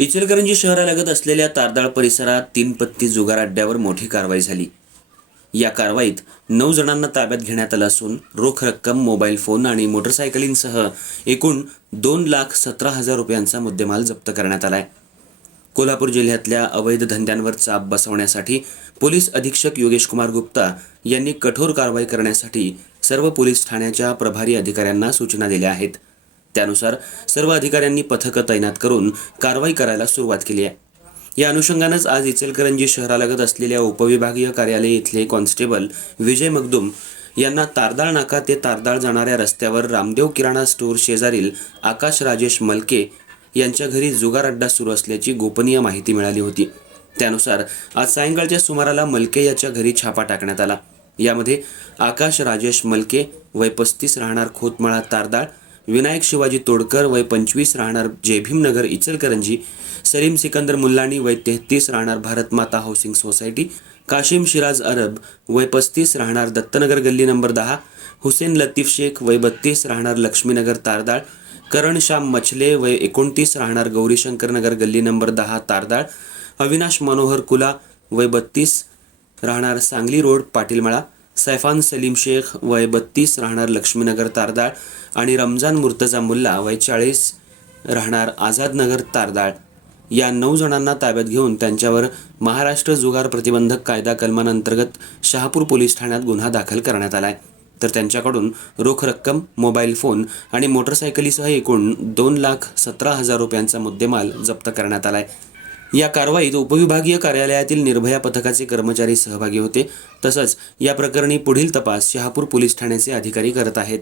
इचलकरंजी शहरालगत असलेल्या तारदाळ परिसरात तीन पत्ती जुगार अड्ड्यावर मोठी कारवाई झाली. या कारवाईत नऊ जणांना ताब्यात घेण्यात आलं असून रोख रक्कम मोबाईल फोन आणि मोटरसायकलींसह एकूण दोन लाख सतरा हजार रुपयांचा मुद्देमाल जप्त करण्यात आलाय. कोल्हापूर जिल्ह्यातल्या अवैध धंद्यांवर चाप बसवण्यासाठी पोलीस अधीक्षक योगेश कुमार गुप्ता यांनी कठोर कारवाई करण्यासाठी सर्व पोलीस ठाण्याच्या प्रभारी अधिकाऱ्यांना सूचना दिल्या आहेत. त्यानुसार सर्व अधिकाऱ्यांनी पथकं तैनात करून कारवाई करायला सुरुवात केली आहे. या अनुषंगानंच आज इचलकरंजी शहरालगत असलेल्या उपविभागीय कार्यालय इथले कॉन्स्टेबल विजय मगदुम यांना तारदाळ नाका ते तारदाळ जाणाऱ्या रस्त्यावर रामदेव किराणा स्टोअर शेजारील आकाश राजेश मलके यांच्या घरी जुगार अड्डा सुरू असल्याची गोपनीय माहिती मिळाली होती. त्यानुसार आज सायंकाळच्या सुमाराला मलके याच्या घरी छापा टाकण्यात आला. यामध्ये आकाश राजेश मलके वय पस्तीस राहणार खोतमाळा तारदाळ विनायक शिवाजी तोडकर वय पंचवीस राहणार जयभीमनगर इचलकरंजी सलीम सिकंदर मुल्लानी वय तेहतीस राहणार भारत माता हाऊसिंग सोसायटी काशिम शिराज अरब वय पस्तीस राहणार दत्तनगर गल्ली नंबर दहा हुसेन लतीफ शेख वय बत्तीस राहणार लक्ष्मीनगर तारदाळ करण श्याम मछले वय एकोणतीस राहणार गौरीशंकर नगर गल्ली नंबर दहा तारदाळ अविनाश मनोहर कुला वय बत्तीस राहणार सांगली रोड पाटीलमळा सैफान सलीम शेख वय बत्तीस राहणार लक्ष्मीनगर तारदाळ आणि रमजान मुर्तजा मुल्ला वय चाळीस राहणार आझादनगर तारदाळ. या नऊ जणांना ताब्यात घेऊन त्यांच्यावर महाराष्ट्र जुगार प्रतिबंधक कायदा कलमांतर्गत शहापूर पोलीस ठाण्यात गुन्हा दाखल करण्यात आला आहे तर त्यांच्याकडून रोख रक्कम मोबाईल फोन आणि मोटरसायकलीसह एकूण दोन लाख सतरा हजार रुपयांचा मुद्देमाल जप्त करण्यात आला आहे या कारवाईत उपविभागीय कार्यालयातील निर्भया पथकाचे कर्मचारी सहभागी होते. तसंच या प्रकरणी पुढील तपास शहापूर पोलीस ठाण्याचे अधिकारी करत आहेत.